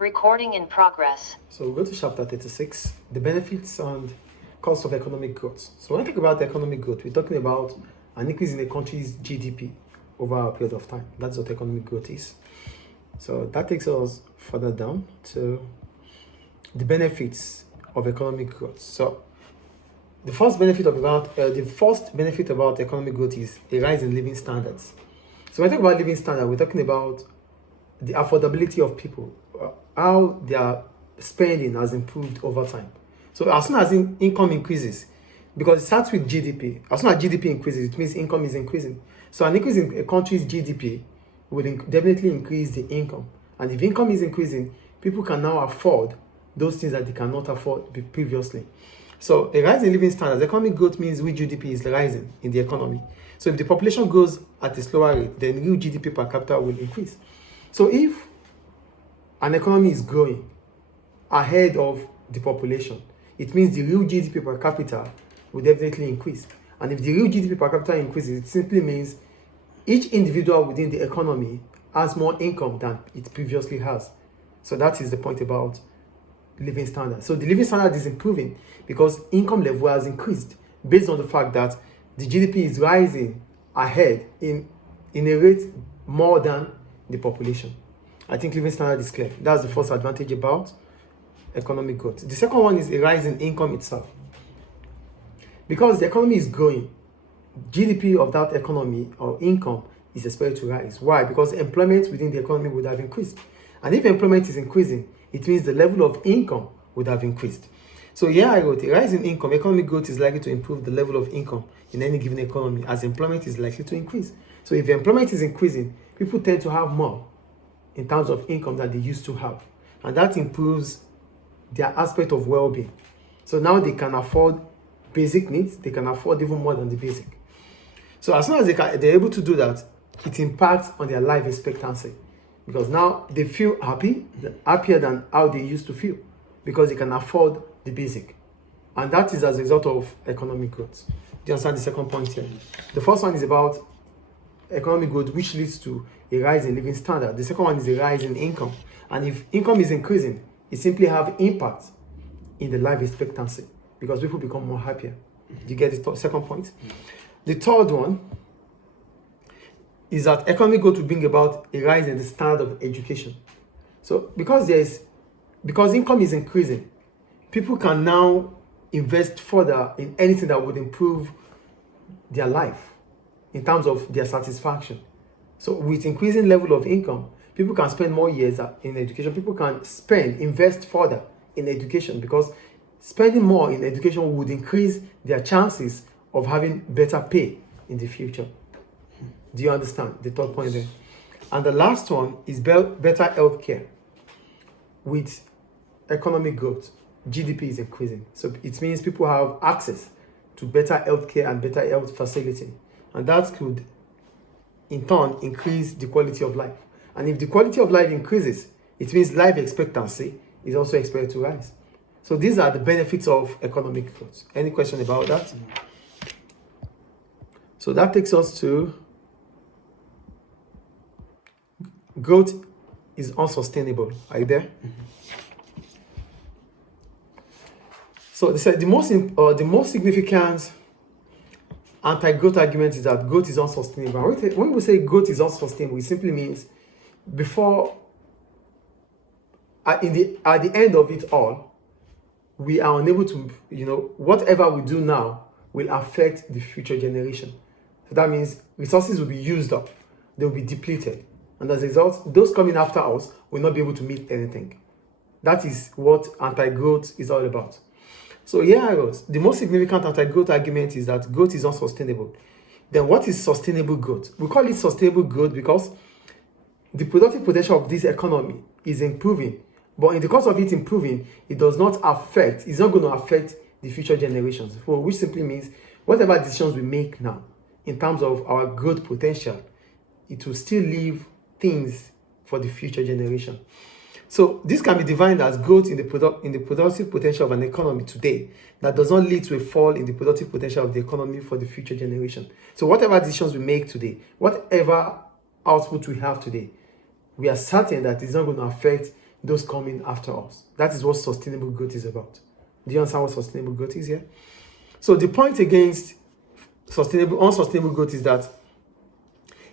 Recording in progress. So we'll go to chapter 36, the benefits and cost of economic growth. So when I think about economic growth, we're talking about an increase in a country's GDP over a period of time. That's what economic growth is. So that takes us further down to the benefits of economic growth. So the first benefit about economic growth is a rise in living standards. So when I talk about living standard, we're talking about the affordability of people, how their spending has improved over time. So as soon as income increases, because it starts with GDP, as soon as GDP increases, it means income is increasing. So an increase in a country's GDP will definitely increase the income. And if income is increasing, people can now afford those things that they cannot afford previously. So a rise in living standards, economic growth means real GDP is rising in the economy. So if the population grows at a slower rate, then real GDP per capita will increase. So if an economy is growing ahead of the population, it means the real GDP per capita will definitely increase. And if the real GDP per capita increases, it simply means each individual within the economy has more income than it previously has. So that is the point about living standard. So the living standard is improving because income level has increased based on the fact that the GDP is rising ahead in a rate more than the population. I think living standard is clear. That's the first advantage about economic growth. The second one is a rise in income itself. Because the economy is growing, GDP of that economy or income is expected to rise. Why? Because employment within the economy would have increased. And if employment is increasing, it means the level of income would have increased. So here I wrote, a rise in income, economic growth is likely to improve the level of income in any given economy as employment is likely to increase. So if employment is increasing, people tend to have more in terms of income than they used to have. And that improves their aspect of well-being. So now they can afford basic needs, they can afford even more than the basic. So as soon as they're able to do that, it impacts on their life expectancy. Because now they feel happier than how they used to feel, because they can afford the basic. And that is as a result of economic growth. Do you understand the second point here? The first one is about economic growth, which leads to a rise in living standard. The second one is a rise in income. And if income is increasing, it simply have impact in the life expectancy because people become more happier. Do you get the second point? The third one is that economic growth will bring about a rise in the standard of education. So because income is increasing, people can now invest further in anything that would improve their life in terms of their satisfaction. So with increasing level of income, people can spend more years in education. People can invest further in education because spending more in education would increase their chances of having better pay in the future. Do you understand the third point there? And the last one is better healthcare. With economic growth, GDP is increasing. So it means people have access to better healthcare and better health facility. And that could, in turn, increase the quality of life. And if the quality of life increases, it means life expectancy is also expected to rise. So these are the benefits of economic growth. Any question about that? So that takes us to growth is unsustainable. Are you there? So they said the most significant anti-growth argument is that growth is unsustainable. When we say growth is unsustainable, it simply means at the end of it all, we are unable to, whatever we do now will affect the future generation. So that means resources will be used up, they will be depleted. And as a result, those coming after us will not be able to meet anything. That is what anti-growth is all about. So here I wrote, the most significant anti-growth argument is that growth is unsustainable. Then what is sustainable growth? We call it sustainable growth because the productive potential of this economy is improving. But in the course of it improving, it's not going to affect the future generations. Which simply means whatever decisions we make now in terms of our growth potential, it will still leave things for the future generation. So this can be defined as growth in the productive potential of an economy today that does not lead to a fall in the productive potential of the economy for the future generation. So whatever decisions we make today, whatever output we have today, we are certain that it's not going to affect those coming after us. That is what sustainable growth is about. Do you understand what sustainable growth is here? So the point against unsustainable growth is that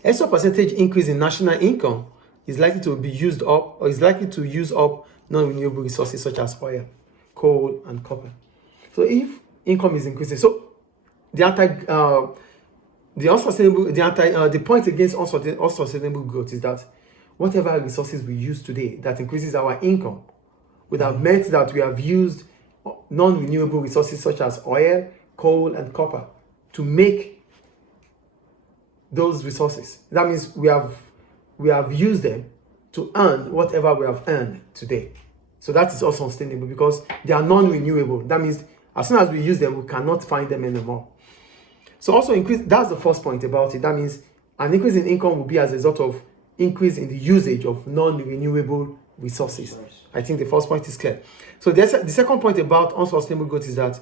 extra percentage increase in national income is likely to be used up, or is likely to use up non-renewable resources such as oil, coal, and copper. So if income is increasing, so the point against unsustainable growth is that whatever resources we use today that increases our income would have meant that we have used non-renewable resources such as oil, coal, and copper to make those resources. That means we have used them to earn whatever we have earned today. So that is also unsustainable because they are non-renewable. That means as soon as we use them, we cannot find them anymore. So also that's the first point about it. That means an increase in income will be as a result of increase in the usage of non-renewable resources. I think the first point is clear. So the second point about unsustainable growth is that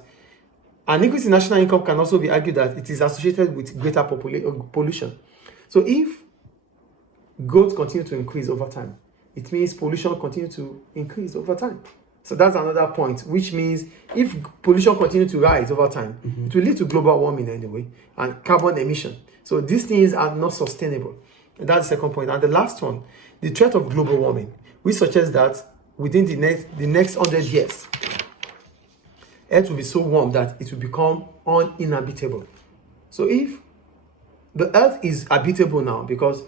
an increase in national income can also be argued that it is associated with greater pollution. So if growth continues to increase over time, it means pollution continues to increase over time. So that's another point, which means if pollution continues to rise over time, it will lead to global warming anyway and carbon emission. So these things are not sustainable. And that's the second point. And the last one, the threat of global warming, which suggests that within the next 100 years, Earth will be so warm that it will become uninhabitable. So if the Earth is habitable now because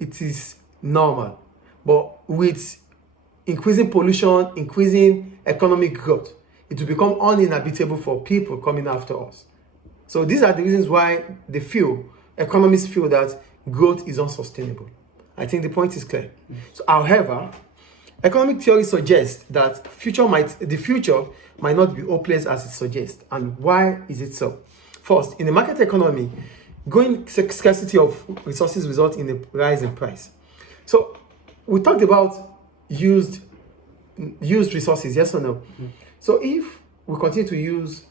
it is normal, but with increasing pollution, increasing economic growth, it will become uninhabitable for people coming after us. So these are the reasons why economists feel that growth is unsustainable. I think the point is clear. So, however, economic theory suggests that the future might not be hopeless as it suggests. And why is it so? First, in a market economy, growing scarcity of resources results in a rise in price. So we talked about used resources, yes or no? So if we continue to use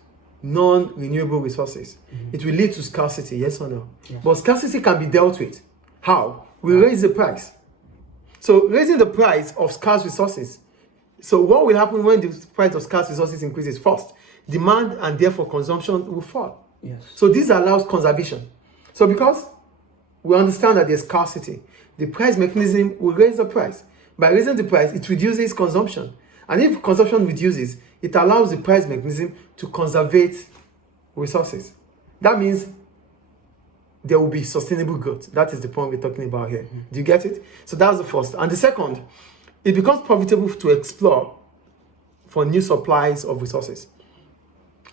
non-renewable resources, it will lead to scarcity, yes or no? Yes. But scarcity can be dealt with. How? We raise the price. So raising the price of scarce resources. So what will happen when the price of scarce resources increases? First, demand and therefore consumption will fall. Yes. So this allows conservation. So because we understand that there's scarcity, the price mechanism will raise the price. By raising the price, it reduces consumption. And if consumption reduces, it allows the price mechanism to conserve resources. That means there will be sustainable growth. That is the point we're talking about here. Do you get it? So that's the first. And the second, it becomes profitable to explore for new supplies of resources.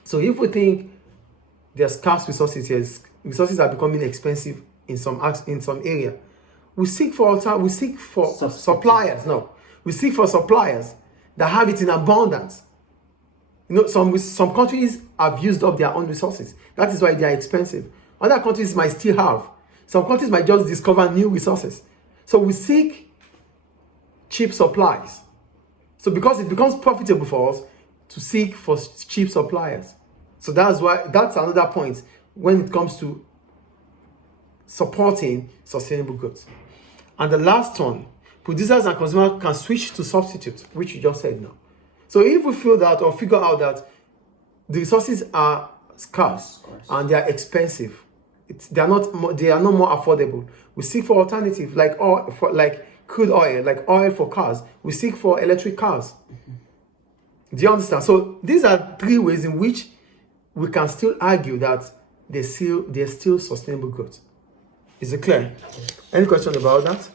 So if we think there's scarce resources here, resources are becoming expensive in some area, we seek for suppliers. No, we seek for suppliers that have it in abundance. Some countries have used up their own resources. That is why they are expensive. Other countries might still have. Some countries might just discover new resources. So we seek cheap supplies. So because it becomes profitable for us to seek for cheap suppliers. So that's another point when it comes to supporting sustainable growth. And the last one, producers and consumers can switch to substitutes, which you just said now. So if we feel that or figure out that the resources are scarce and they are expensive, they are not more affordable, we seek for alternatives like crude oil, like oil for cars. We seek for electric cars. Do you understand? So these are three ways in which we can still argue that there's still sustainable growth. Is it clear? Any question about that?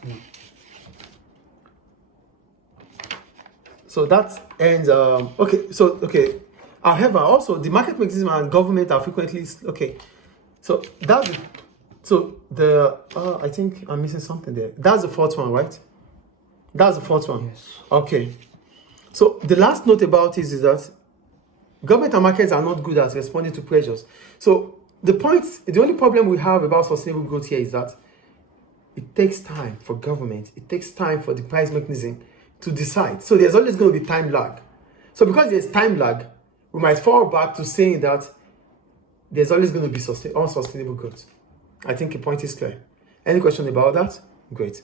So that ends. Okay. However, also the market mechanism and government are frequently okay. So I think I'm missing something there. That's the fourth one, right? That's the fourth one. Yes. Okay. So the last note about it is that government and markets are not good at responding to pressures. So the only problem we have about sustainable growth here is that it takes time for government, it takes time for the price mechanism to decide. So there's always going to be time lag. So because there's time lag, we might fall back to saying that there's always going to be unsustainable growth. I think the point is clear. Any question about that? Great.